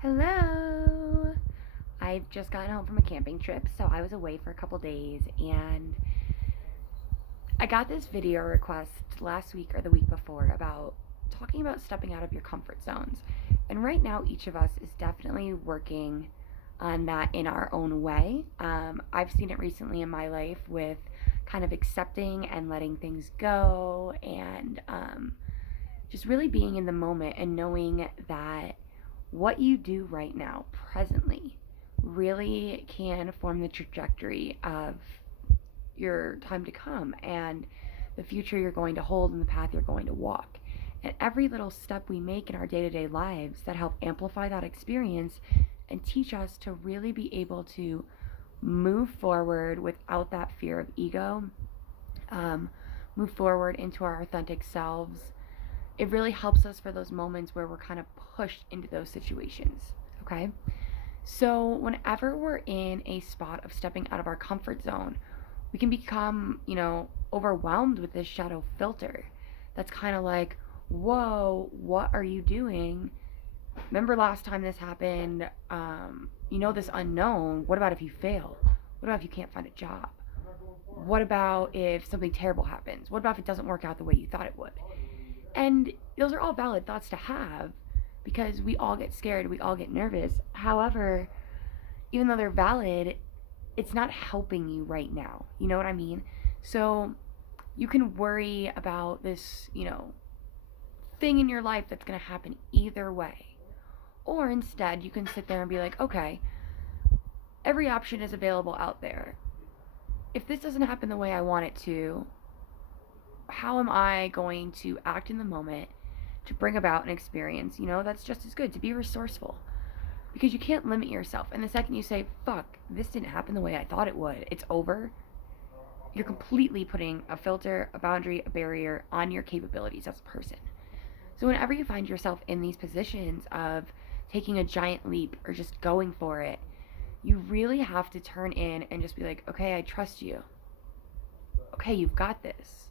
Hello! I've just gotten home from a camping trip, so I was away for a couple days, and I got this video request last week or the week before about talking about stepping out of your comfort zones. And right now, each of us is definitely working on that in our own way. I've seen it recently in my life with kind of accepting and letting things go and just really being in the moment and knowing that what you do right now, presently, really can form the trajectory of your time to come and the future you're going to hold and the path you're going to walk. And every little step we make in our day to day lives that help amplify that experience and teach us to really be able to move forward without that fear of ego, um, move forward into our authentic selves. It really helps us for those moments where we're kind of pushed into those situations. Okay? So, whenever we're in a spot of stepping out of our comfort zone, we can become, overwhelmed with this shadow filter. That's kind of like, whoa, what are you doing? Remember last time this happened? This unknown. What about if you fail? What about if you can't find a job? What about if something terrible happens? What about if it doesn't work out the way you thought it would? And those are all valid thoughts to have because we all get scared, we all get nervous. However, even though they're valid, it's not helping you right now. You know what I mean? So you can worry about this, thing in your life that's going to happen either way. Or instead, you can sit there and be like, okay, every option is available out there. If this doesn't happen the way I want it to, how am I going to act in the moment to bring about an experience, that's just as good, to be resourceful? Because you can't limit yourself. And the second you say, fuck, this didn't happen the way I thought it would, it's over, you're completely putting a filter, a boundary, a barrier on your capabilities as a person. So whenever you find yourself in these positions of taking a giant leap or just going for it, you really have to turn in and just be like, okay, I trust you. Okay, you've got this.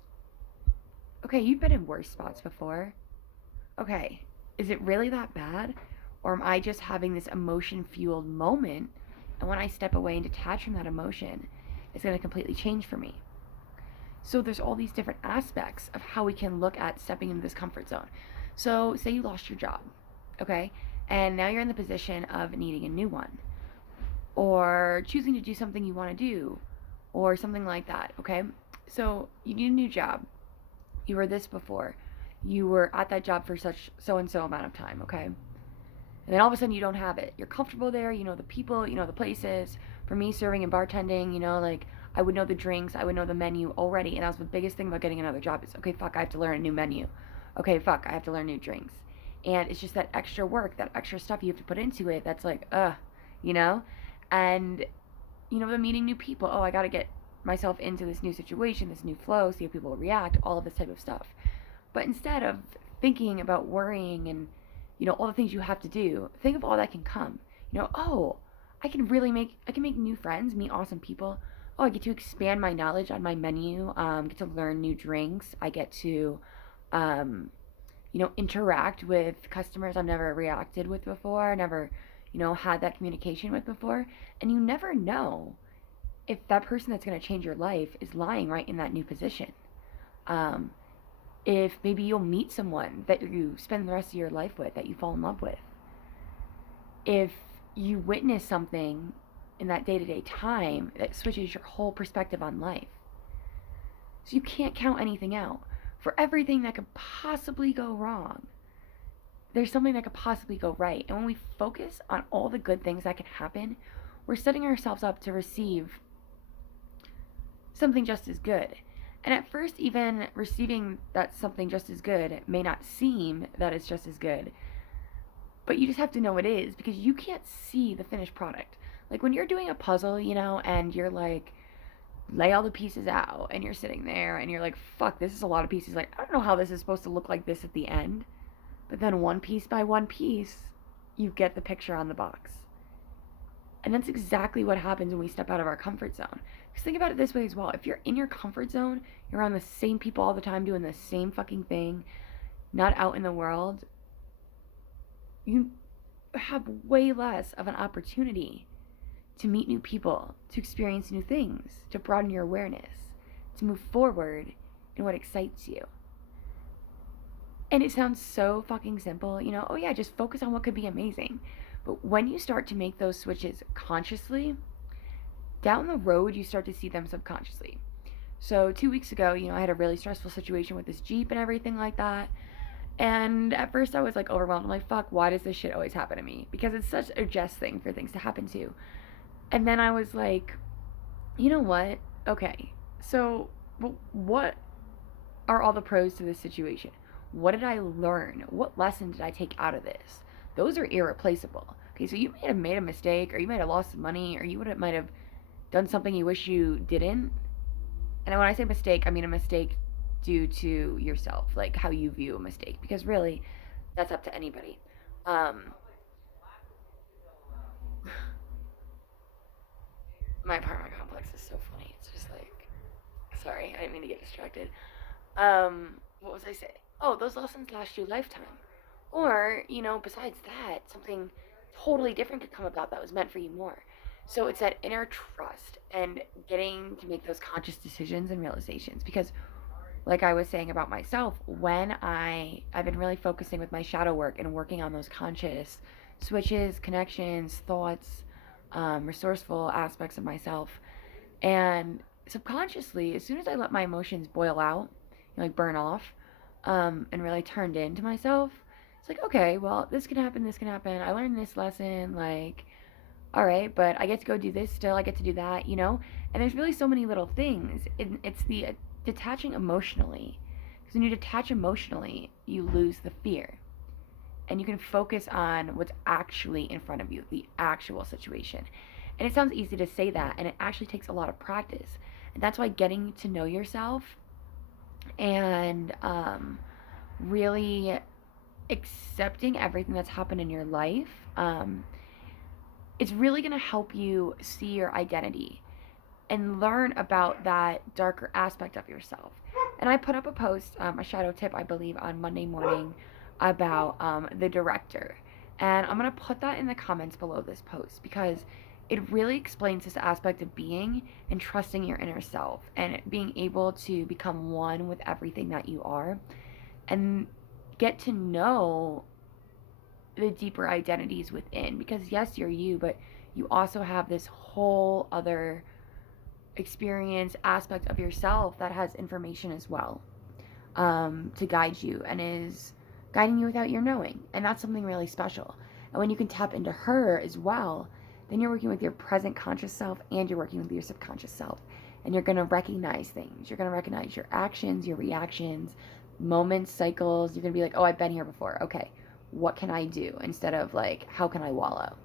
Okay, you've been in worse spots before. Okay, is it really that bad? Or am I just having this emotion fueled moment? And when I step away and detach from that emotion, it's going to completely change for me. So there's all these different aspects of how we can look at stepping into this comfort zone. So say you lost your job, okay? And now you're in the position of needing a new one, or choosing to do something you want to do, or something like that, okay? So you need a new job. You were this before. You were at that job for such so and so amount of time, okay? And then all of a sudden you don't have it. You're comfortable there, you know the people, you know the places. For me, serving and bartending, I would know the drinks, I would know the menu already, and that was the biggest thing about getting another job is, okay, fuck, I have to learn a new menu. Okay, fuck, I have to learn new drinks. And it's just that extra work, that extra stuff you have to put into it that's like, you know? And, the meeting new people. Oh, I gotta get myself into this new situation, this new flow, see how people react, all of this type of stuff. But instead of thinking about worrying and, all the things you have to do, think of all that can come. Oh, I can make new friends, meet awesome people. Oh, I get to expand my knowledge on my menu, get to learn new drinks. I get to, interact with customers I've never reacted with before, never, had that communication with before. And you never know if that person that's going to change your life is lying right in that new position. Um, if maybe you'll meet someone that you spend the rest of your life with, that you fall in love with. If you witness something in that day to day time that switches your whole perspective on life. So you can't count anything out. For everything that could possibly go wrong, there's something that could possibly go right. And when we focus on all the good things that could happen, we're setting ourselves up to receive something just as good. And at first, even receiving that something just as good may not seem that it's just as good. But you just have to know it is, because you can't see the finished product. Like when you're doing a puzzle, and you're like, lay all the pieces out, and you're sitting there, and you're like, fuck, this is a lot of pieces. Like, I don't know how this is supposed to look like this at the end. But then one piece by one piece, you get the picture on the box. And that's exactly what happens when we step out of our comfort zone. Because think about it this way as well. If you're in your comfort zone, you're around the same people all the time doing the same fucking thing, not out in the world, you have way less of an opportunity to meet new people, to experience new things, to broaden your awareness, to move forward in what excites you. And it sounds so fucking simple, oh yeah, just focus on what could be amazing. But when you start to make those switches consciously, down the road you start to see them subconsciously. So 2 weeks ago, I had a really stressful situation with this Jeep and everything like that. And at first I was like overwhelmed. I'm like, fuck, why does this shit always happen to me? Because it's such a just thing for things to happen to. And then I was like, you know what? Okay, so what are all the pros to this situation? What did I learn? What lesson did I take out of this? Those are irreplaceable. Okay, so you may have made a mistake, or you might have lost some money, or you might have done something you wish you didn't. And when I say mistake, I mean a mistake due to yourself, like how you view a mistake, because really, that's up to anybody. My apartment complex is so funny. It's just like, sorry, I didn't mean to get distracted. What was I saying? Oh, those lessons last you a lifetime. Or, besides that, something totally different could come about that was meant for you more. So it's that inner trust and getting to make those conscious decisions and realizations. Because, like I was saying about myself, when I've been really focusing with my shadow work and working on those conscious switches, connections, thoughts, resourceful aspects of myself, and subconsciously, as soon as I let my emotions boil out, like burn off, and really turned into myself, it's like, okay, well, this can happen, this can happen. I learned this lesson, like, all right, but I get to go do this still. I get to do that. And there's really so many little things. It's the detaching emotionally. Because when you detach emotionally, you lose the fear. And you can focus on what's actually in front of you, the actual situation. And it sounds easy to say that, and it actually takes a lot of practice. And that's why getting to know yourself and really accepting everything that's happened in your life, it's really going to help you see your identity and learn about that darker aspect of yourself. And I put up a post, a shadow tip, I believe, on Monday morning about the director. And I'm going to put that in the comments below this post because it really explains this aspect of being and trusting your inner self and being able to become one with everything that you are and get to know the deeper identities within. Because yes, you're you, but you also have this whole other experience aspect of yourself that has information as well, to guide you and is guiding you without your knowing. And that's something really special. And when you can tap into her as well, then you're working with your present conscious self and you're working with your subconscious self. And you're going to recognize things. You're going to recognize your actions, your reactions, moments, cycles. You're going to be like, oh, I've been here before. Okay, what can I do? Instead of like, how can I wallow?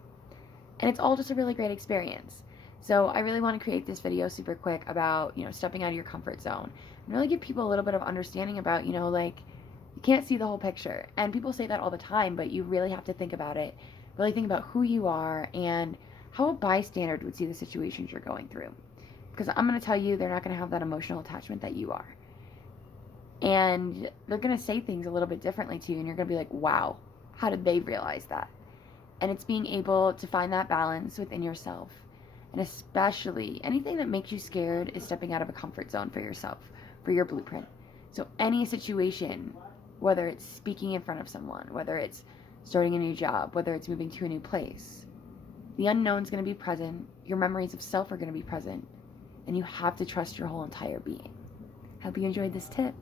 And it's all just a really great experience. So I really want to create this video super quick about, stepping out of your comfort zone and really give people a little bit of understanding about, like, you can't see the whole picture. And people say that all the time, but you really have to think about it. Really think about who you are and how a bystander would see the situations you're going through. Because I'm going to tell you, they're not going to have that emotional attachment that you are. And they're going to say things a little bit differently to you, and you're going to be like, wow, how did they realize that? And it's being able to find that balance within yourself. And especially anything that makes you scared is stepping out of a comfort zone for yourself, for your blueprint. So any situation, whether it's speaking in front of someone, whether it's starting a new job, whether it's moving to a new place, the unknown is going to be present. Your memories of self are going to be present. And you have to trust your whole entire being. Hope you enjoyed this tip.